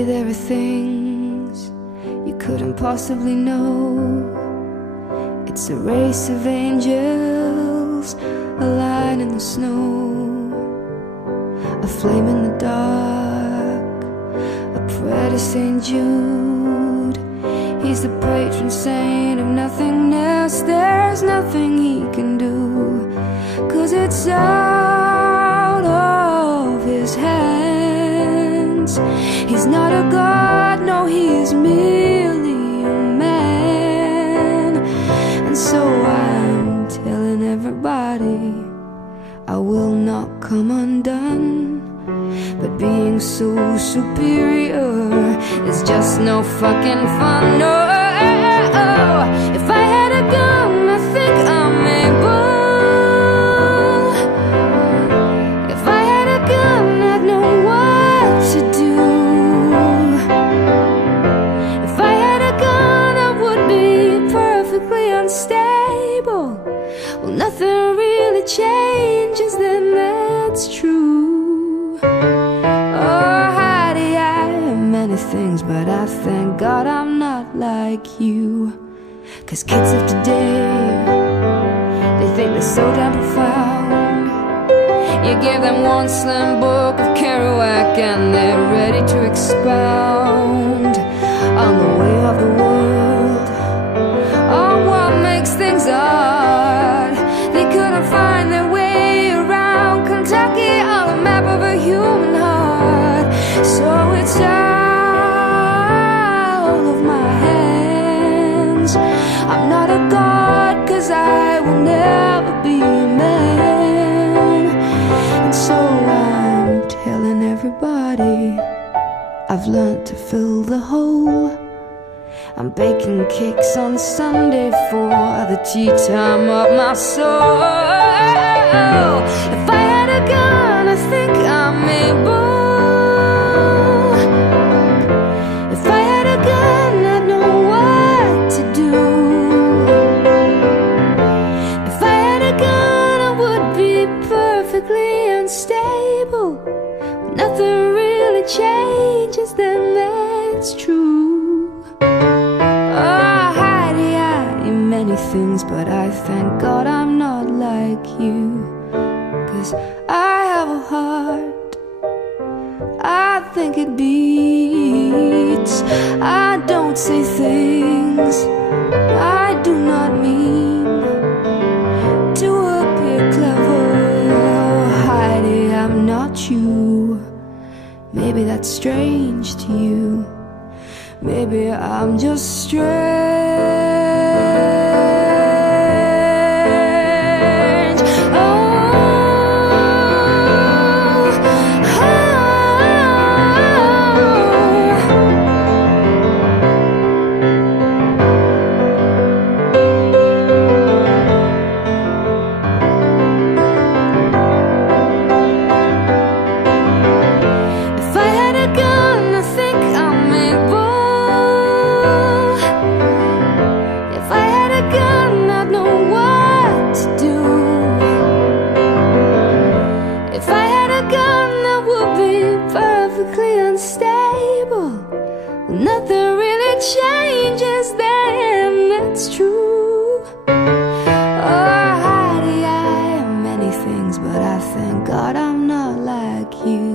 say there are things you couldn't possibly know. It's a race of angels, a line in the snow, a flame in the dark, a prayer to St. Jude. He's the patron saint of nothingness. There's nothing he can do, 'cause it's out of his hands. He's not a god, no, he's merely a man. And so I'm telling everybody I will not come undone, but being so superior is just no fucking fun. No, if I had a gun, I think I'm able. If I had a gun, I'd know what to do. If I had a gun, I would be perfectly unstable. Well, nothing really changes, then that's true. Oh, Heidi I, many things, but I thank God I'm not like you. 'Cause kids of today, they think they're so damn profound. You give them one slim book of Kerouac and they're ready to expound on the way of the world, on what makes things odd. They couldn't find their way around Kentucky on the map of a human heart. So it's out of my hands. I'm not a god, 'cause I will never be a man. And so I'm telling everybody I've learned to fill the hole. I'm baking cakes on Sunday for the tea time of my soul. If I had a gun, I think I'm able. If I had a gun, I'd know what to do. If I had a gun, I would be perfectly unstable. Nothing really changes, then that's true. Many things, but I thank God I'm not like you. 'Cause I have a heart, I think it beats. I don't say things I do not mean to appear clever. Heidi, I'm not you. Maybe that's strange to you. Maybe I'm just strange. Nothing really changes, then that's true. Oh, Heidi, I am many things, but I thank God I'm not like you.